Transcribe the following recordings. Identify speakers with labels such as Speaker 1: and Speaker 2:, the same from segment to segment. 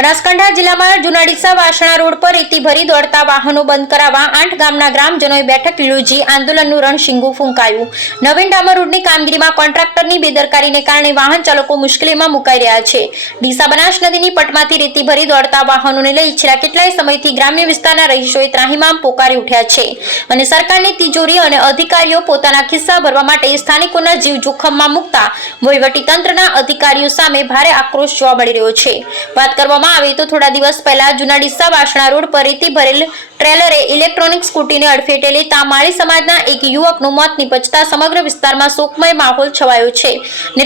Speaker 1: બનાસકાંઠા જિલ્લામાં જૂના ડીસા વાસણા રોડ પર રેતી ભરી દોડતા વાહનો બંધ કરાવવા આઠ ગામના ગ્રામજનોએ બેઠક યોજી આંદોલનનું રણશીંગુ ફૂંકાયું. નવીન ડામર રોડની કામગીરીમાં કોન્ટ્રાક્ટરની બેદરકારીને કારણે વાહન ચાલકો મુશ્કેલીમાં મુકાઈ રહ્યા છે. ડીસા બનાસ નદીની પટમાંથી રેતી ભરી દોડતા વાહનોને લઈ છેલ્લા કેટલાય સમયથી ગ્રામ્ય વિસ્તારના રહીશોએ ત્રાહીમામ પોકારી ઉઠ્યા છે અને સરકારની તિજોરી અને અધિકારીઓ પોતાના ખિસ્સા ભરવા માટે સ્થાનિકોના જીવ જોખમમાં મૂકતા વહીવટી તંત્રના અધિકારીઓ સામે ભારે આક્રોશ જોવા મળી રહ્યો છે. વાત કરવામાં આવે તો થોડા દિવસ પહેલા જૂના ડીસા વાસણા રોડ પર રેતી ભરેલ ટ્રેલરે ઇલેક્ટ્રોનિક સ્કૂટીને અડફેટે લેતા માળી સમાજના એક યુવકનું મોત નિપજતા સમગ્ર વિસ્તારમાં શોકમય માહોલ છવાયો છે.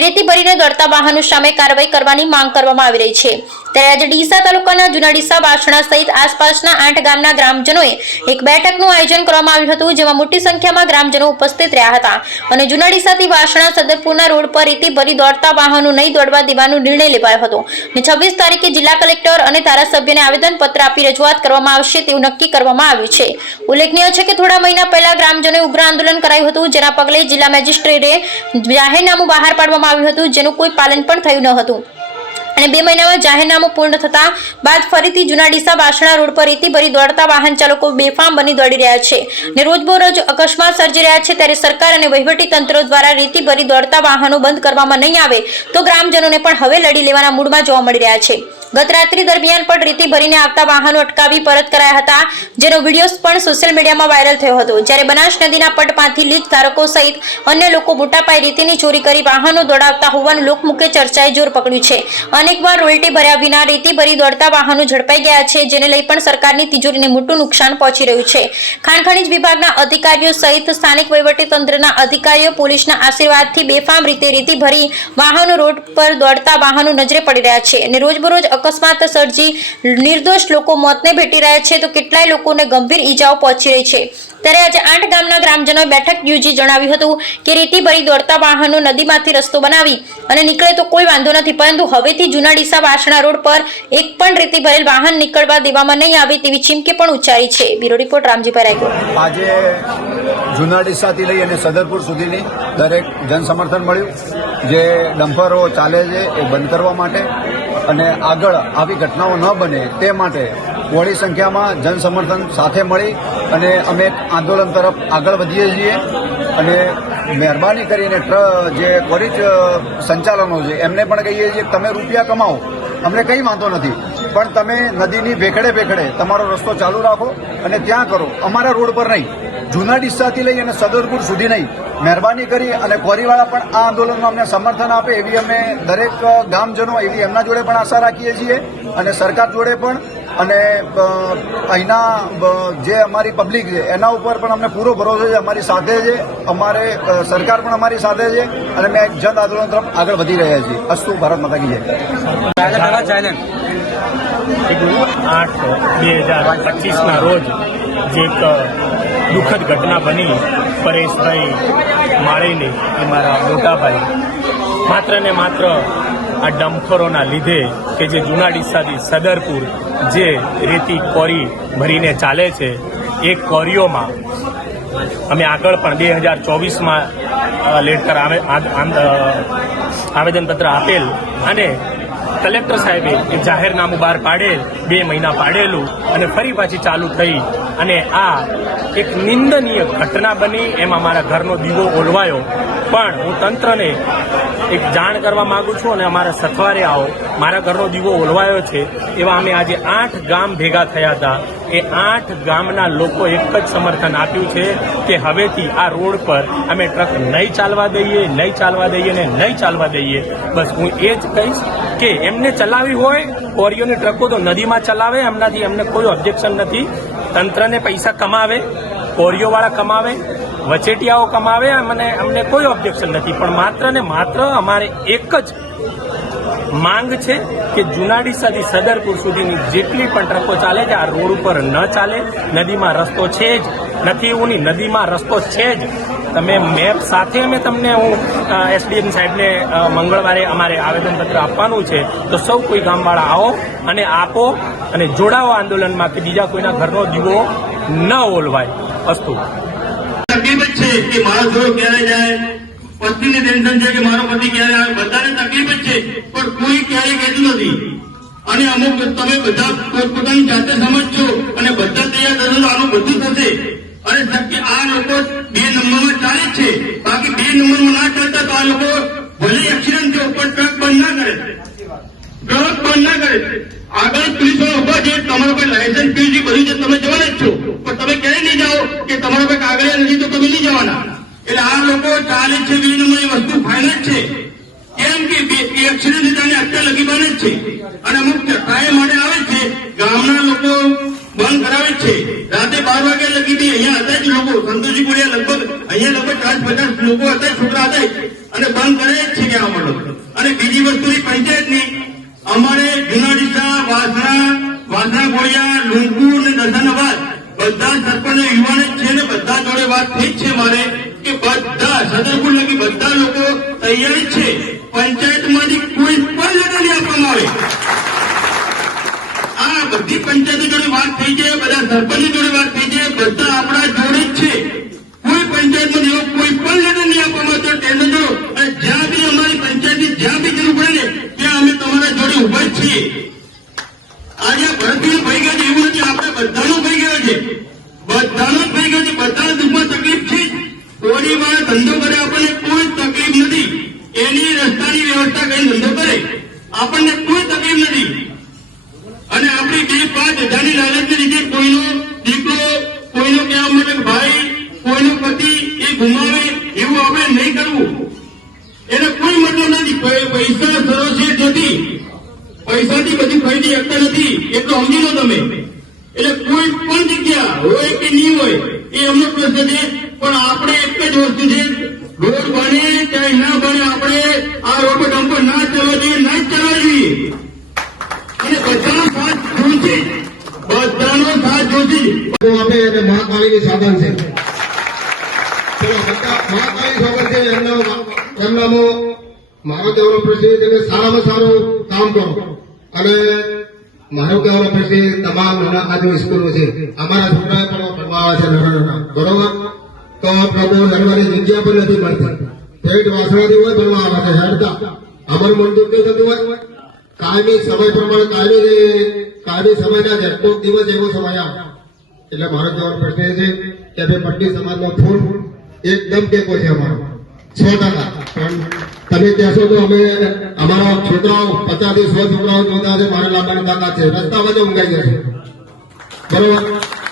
Speaker 1: રેતી ભરીને દોડતા વાહનો સામે કાર્યવાહી કરવાની માંગ કરવામાં આવી રહી છે. ત્યારે આજે ડીસા તાલુકાના જૂના ડીસા વાસણા સહિત આસપાસના આઠ ગામના ગ્રામજનોએ એક બેઠકનું આયોજન કરવામાં આવ્યું હતું, જેમાં મોટી સંખ્યામાં ગ્રામજનો ઉપસ્થિત રહ્યા હતા. અને જૂના ડીસાથી વાસણા સદરપુરના રોડ પર રેતી ભરી દોડતા વાહનો નહીં દોડવા દેવાનો નિર્ણય લેવાયો હતો. અને છવ્વીસ તારીખે જિલ્લા કલેક્ટર અને ધારાસભ્યને આવેદનપત્ર આપી રજૂઆત કરવામાં આવશે તેવું નક્કી કરવામાં આવ્યું છે. ઉલ્લેખનીય છે કે થોડા મહિના પહેલા ગ્રામજનોએ ઉગ્ર આંદોલન કરાયું હતું, જેના પગલે જિલ્લા મેજિસ્ટ્રેટે જાહેરનામું બહાર પાડવામાં આવ્યું હતું, જેનું કોઈ પાલન પણ થયું ન હતું. અને બે મહિનામાં જાહેરનામું પૂર્ણ થતા બાદ ફરીથી જૂના ડીસા વાસણા રોડ પર રેતી ભરી દોડતા વાહન ચાલકો બેફામ બની દોડી રહ્યા છે ને રોજબરોજ અકસ્માત સર્જી રહ્યા છે ત્યારે સરકાર અને વહીવટી તંત્રો દ્વારા રેતી ભરી દોડતા વાહનો બંધ કરવામાં નહીં આવે તો ગ્રામજનોને પણ હવે લડી લેવાના મૂડમાં જોવા મળી રહ્યા છે. ગત રાત્રિ દરમિયાન પણ રેતી ભરીને આવતા વાહનો અટકાવી પરત કરાયા હતા, જેનો વીડિયો પણ સોશિયલ મીડિયામાં વાયરલ થયો હતો. જ્યારે બનાસ નદીના પટમાંથી લીજ ધારકો સહિત અન્ય લોકો મોટા પાયે રેતીની ચોરી કરી વાહનો દોડાવતા હોવાનું લોકમુખે ચર્ચાએ જોર પકડ્યું છે. અનેકવાર રોયલ્ટી ભર્યા વિના રેતી ભરી દોડતા વાહનો ઝડપાઈ ગયા છે, જેને લઈ પણ સરકારની તિજોરીને મોટું નુકસાન પહોંચી રહ્યું છે. ખાણ ખનીજ વિભાગના અધિકારીઓ સહિત સ્થાનિક તંત્રના અધિકારીઓ પોલીસના આશીર્વાદથી બેફામ રીતે રેતી ભરી વાહનો રોડ પર દોડતા વાહનો નજરે પડી રહ્યા છે અને રોજબરોજ અકસ્માત સર્જી નિર્દોષ લોકો મોતને ભેટી રહ્યા છે, તો કેટલાય લોકોને ગંભીર ઈજાઓ પહોંચી રહી છે. ત્યારે આજે આઠ ગામના ગ્રામજનોએ બેઠક યોજી જણાવ્યું હતું કે રેતી ભરી દોડતા વાહનો નદીમાંથી રસ્તો બનાવી અને નીકળે તો કોઈ વાંધો નથી, પરંતુ હવેથી જૂના ડીસા વાસણા રોડ પર એક પણ રેતી ભરેલ વાહન નીકળવા દેવામાં નહીં આવે તેવી ચીમકી પણ ઉચ્ચારી છે. બ્યુરો રિપોર્ટ, રામજીભાઈ રાયગોડ
Speaker 2: આજે જૂના ડીસાથી લઈ અને સદરપુર સુધીની દરેક જનસમર્થન મળ્યું. જે ડમ્પરો ચાલે છે એ બંધ કરવા માટે અને આગળ આવી ઘટનાઓ ન બને તે માટે વળી સંખ્યામાં જનસમર્થન સાથે મળી અને અમે આંદોલન તરફ આગળ વધીએ છીએ. અને મહેરબાની કરીને જે કોરિજ સંચાલનો છે, એમને પણ કહીએ છીએ તમે રૂપિયા કમાઓ. અમને કંઈ વાંધો નથી. પણ તમે નદીની ભેખડે ભેખડે તમારો રસ્તો ચાલુ રાખો અને ત્યાં કરો. અમારા રોડ પર નહીં. જૂના ડિસ્સાથી લઈ અને સદરપુર સુધી નહીં. મહેરબાની કરી અને ક્વોરીવાળા પણ આ આંદોલનમાં અમને સમર્થન આપે એવી અમે દરેક ગામજનો એવી એમના જોડે પણ આશા રાખીએ છીએ અને સરકાર જોડે પણ અને અહીંના જે અમારી પબ્લિક છે, એના ઉપર પણ અમને પૂરો ભરોસો છે, અમારી સાથે છે, અમારે સરકાર પણ અમારી સાથે છે અને અમે જન આંદોલન તરફ આગળ વધી રહ્યા છીએ. અસ્તુ, ભારત માતા કી જય.
Speaker 3: આઠ બે હજાર પચીસના રોજ જે એક દુઃખદ ઘટના બની પરેશભાઈ માળીની એ મારા મોટાભાઈ. માત્ર ને માત્ર આ ડમ્ફરોના લીધે કે જે જૂના ડીસાથી સદરપુર જે રેતી કોરી ભરીને ચાલે છે, એ કોરીઓમાં અમે આગળ પણ બે હજાર ચોવીસમાં લેટર આવેદનપત્ર આપેલ અને કલેક્ટર સાહેબે એ જાહેરનામું બહાર પાડેલ, બે મહિના પાડેલું અને ફરી પાછી ચાલુ થઈ. અને આ એક નિંદનીય ઘટના બની, એમાં મારા ઘરનો દીવો ઓલવાયો. પણ હું તંત્રને એક જાણ કરવા માંગુ છું અને અમારા સથવારે આવો. મારા ઘરનો દીવો ઓલવાયો છે. એવા અમે આજે આઠ ગામ ભેગા થયા હતા. એ આઠ ગામના લોકો એક જ સમર્થન આપ્યું છે કે હવેથી આ રોડ પર અમે ટ્રક નહીં ચાલવા દઈએ, નહીં ચાલવા દઈએ ને નહીં ચાલવા દઈએ. બસ હું એ જ કહીશ કે એમને ચલાવી હોય, કોરીઓની ટ્રકો તો નદીમાં ચલાવે, એમનાથી એમને કોઈ ઓબ્જેક્શન નથી. તંત્રને પૈસા કમાવે કોરીઓવાળા કમાવે, વચેટિયાઓ કમાવે અને અમને કોઈ ઓબ્જેક્શન નથી. પણ માત્ર ને માત્ર અમારે એક જ માંગ છે કે જુનાડીસાથી સદરપુર સુધીની જેટલી પણ ટ્રકો ચાલે છે, આ રોડ ઉપર ન ચાલે. નદીમાં રસ્તો છે જ. નથી એવું નહીં નદીમાં રસ્તો છે જ. તમે મેપ સાથે અમે તમને હું એસડીએમ સાહેબને મંગળવારે અમારે આવેદનપત્ર આપવાનું છે. તો સૌ કોઈ ગામવાળા આવો અને આપો અને જોડાઓ આંદોલનમાં કે બીજા કોઈના ઘરનો દીવો ન ઓલવાય. અસ્તુ.
Speaker 4: તકલીફ છે કે મારો છોરો ક્યારે જાય? પત્નીને ટેન્શન છે કે મારો પતિ ક્યારે આવે? બધાને તકલીફ જ છે, પણ કોઈ ક્યારેય કહેતું નથી. અને અમુક તમે બધા પોતપોતાની જાતે સમજજો અને બધા તૈયાર થશો આનું બધું થશે. અને શક્ય આ લોકો બે નંબરમાં છે. બાકી બે નંબરમાં ના ચાલતા તો આ લોકો ભલે એક્સિડન્ટ થયો, પણ ટ્રક બંધ ના કરે. ટ્રક બંધ ના કરે. આગળ પોલીસવાળા ઊભા છે, તમારા પાસે લાયસન્સ પીયુસી બધું છે, તમે જવાના જ છો. પણ તમે ક્યાંય નહીં જાઓ કે તમારા પાસે કાગળિયા નથી તો તમે નહીં જવાના. એટલે આ લોકો ચાલે છે, બે નંબરની વસ્તુ ફાઇનાન્સ છે. કેમ કે બે એક્સિડન્ટ થતાની અત્યારે લગી બને જ છે. અને અમુક ટ્રાય માટે આવે છે, ગામના લોકો બંધ કરાવે છે. રાતે બાર વાગ્યા લગી બી અહીંયા હતા જ લોકો. સંતોષી બોલ્યા લગભગ અહીંયા લગભગ ચાલીસ પચાસ લોકો હતા, છોકરા હતા અને બંધ કરે જ છે કે આ અને બીજી વસ્તુની પંચાયતની, અમારે જુના ડીસા વાસણા વાસણા ગોળિયા લુંકુ અને દર્શનાબાદ બધા સરપંચ યુવાન જ છે ને બધા જોડે વાત થઈ જ છે મારે કે બધા સદરપુર લગી બધા લોકો તૈયાર છે. પંચાયતમાંથી કોઈ પણ લેટર નહીં આપવામાં આવે. આ બધી પંચાયતો જોડે વાત થઈ છે, બધા સરપંચ જોડે વાત થઈ છે, બધા આપણા જોડે જ છે કોઈ પંચાયતમાં એવો કોઈ પણ લેટર નહીં આપવામાં આવતો ટેન્ડર જો અને જ્યાં બી અમારી પંચાયતની જ્યાં બી જરૂર પડે ને ત્યાં અમે તમારા જોડે ઊભા જ છીએ આજે આ ભરતભાઈ ભાઈ ગયા છે એવું નથી આપણે બધાનો ભાઈ ગયો છે બધાનો જ ભાઈ ગયો છે બધાના દુઃખમાં તકલીફ છે કોની વાળા ધંધો કરે આપણને કોઈ તકલીફ નથી એની રસ્તાની વ્યવસ્થા કરીને ધંધો કરે આપણને કોઈ તકલીફ નથી. અને આપણી બે પાંચ હજારની લાલચને લીધે કોઈનો દીકરો, કોઈનો કહેવા માટે ભાઈ, કોઈનો પતિ એ ગુમાવે એવું આપણે નહીં કરવું. એને કોઈ મતલબ નથી. પૈસા સરોશેઠ નથી પૈસાથી બધી ખરીદી શકતા નથી. એટલું સમજી લો તમે. એટલે કોઈ પણ જગ્યા હોય કે નહીં હોય, એ અમુક પ્રશ્ન છે. પણ આપણે એક જ વસ્તુ છે. રોડ બને ચાહે ના બને આપણે આ રોડ પર ડમ્પર ના ચલાવવા જોઈએ ના જ ચલાવવા જોઈએ અને બધાનો સાથ જોઈશે બધાનો સાથ જોઈશે
Speaker 5: તો આપે અને મહાકાળીની સાધન છે. મહાકાળી સાધન છે. એમના મારો કહેવાનો પ્રશ્ન છે. કે સારામાં સારું કામ કરો. અને મારો કહેવાનો પ્રશ્ન તમામ નાના આદમી સ્કૂલો છે. અમારા છોકરાએ પણ ભણવા આવે છે, નાના નાના. બરોબર? તો પ્રભુ રડવાની જગ્યા પણ નથી મળતી. પેટ વાસણાથી હોય ભણવા આવે છે, હેડતા. અમર મન દુઃખ નહીં થતું હોય? કાયમી સમય પ્રમાણે કાયમી કાયમી સમયના છે કોઈક દિવસ એવો સમય આવે. એટલે મારો જવાનો પ્રશ્ન એ છે કે ભાઈ પટ્ટી સમાજનો ફૂલ એકદમ ટેકો છે અમારો. સો ટકા. પણ તમે કહેશો તો અમે અમારા છોકરાઓ પચાસથી સો છોકરાઓ જોતા છે મારે લાવવાની તાકાત છે. રસ્તા વચ્ચે ઊંઘાઈ જશે બરોબર?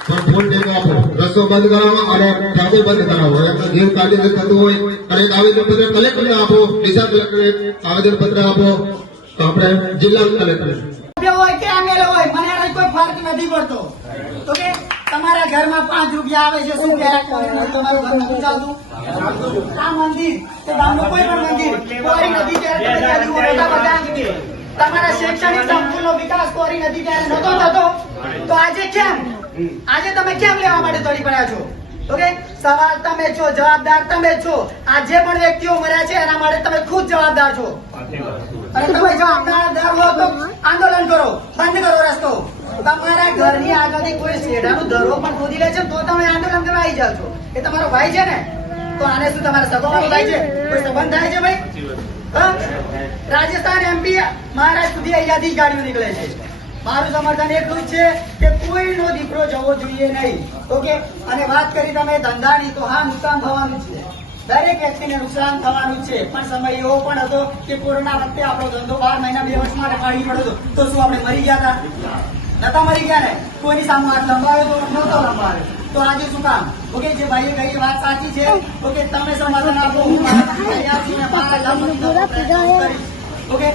Speaker 5: પણ ફોન ટેકો આપો. રસ્તો બંધ કરાવો અને ટ્રાફિક બંધ કરાવો. જેવું કાર્ય થતું હોય, અને એક આવેદન પત્ર કલેક્ટરને આપો ડીસા કલેક્ટરને આવેદન પત્ર આપો. તો આપણે જિલ્લા કલેક્ટર
Speaker 6: હોય કે આંગેલો હોય, મને કોઈ ફરક નથી પડતો. તમારા ઘરમાં પાંચ રૂપિયા આવે છે શું ક્યારેક તમારું ઘર નથી ચાલતું આ મંદિર ગામનું કોઈ પણ મંદિર કોઈ નથી ત્યારે તમારા શૈક્ષણિક સંકુલનો વિકાસ કોરી નથી ત્યારે નતો થતો? તો આજે કેમ? આજે તમે કેમ લેવા માટે દોડી પડ્યા છો? ઓકે? સવાલ તમે છો જવાબદાર તમે છો. આ જે પણ વ્યક્તિઓ મર્યા છે એના માટે તમે ખુદ જવાબદાર છો. અને તમે જવાબદાર હો તો આંદોલન કરો બંધ કરો રસ્તો. તમારા ઘરની આગળથી કોઈ શેડાનું ધરો પણ ખોદી લે છે તો તમે આંદોલન કરવા આવી જાઓ છો. એ તમારો ભાઈ છે ને? તો આને શું તમારે સગોવાનો થાય છે? કોઈ સંબંધ થાય છે ભાઈ? રાજસ્થાન એમપી મહારાજ સુધી અહીંયાથી ગાડીઓ નીકળે છે. મારું સમર્થન એટલું જ છે કે કોઈનો દીકરો જવો જોઈએ નહીં. ઓકે? અને વાત કરી તમે ધંધાની, તો હા, નુકસાન થવાનું છે. દરેક વ્યક્તિને નુકસાન થવાનું છે. પણ સમય એવો પણ હતો કે કોરોના વખતે આપણો ધંધો બાર મહિના બે વર્ષ રખાડી પડ્યો તો શું આપણે મરી ગયા હતા? નતા મરી ગયા ને કોઈની સામે હાથ લંબાવ્યો તો નતો લંબાવ્યો. તો આજે શું કામ? ઓકે જે ભાઈએ કહી વાત સાચી છે ઓકે તમે સમાધાન આપો હું તૈયાર છું ને મારા ઓકે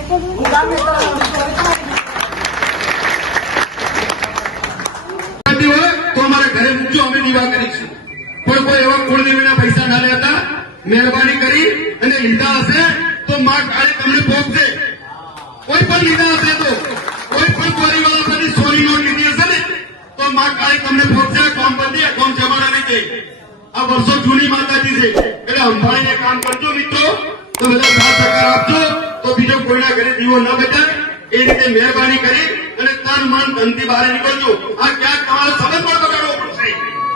Speaker 4: તો અમારા ઘરે મૂકજો અમે દીવા કરીશું. કોઈ કોઈ એવા કુળદેવીના પૈસા ના લેતા મહેરબાની કરી અને લીધા હશે તો માં કાળી તમને પહોંચશે કોઈ પણ લીધા હશે તો કોઈ પણ તો માં કાળી તમને એટલે સંભાળીને કામ કરજો મિત્રો. તો બીજો કોઈના ઘરે દીવો ન બચાય. એ રીતે મહેરબાની કરી અને તન, મન, ધનથી બહાર નીકળજો. આ ક્યાંક તમારો સંબંધ પણ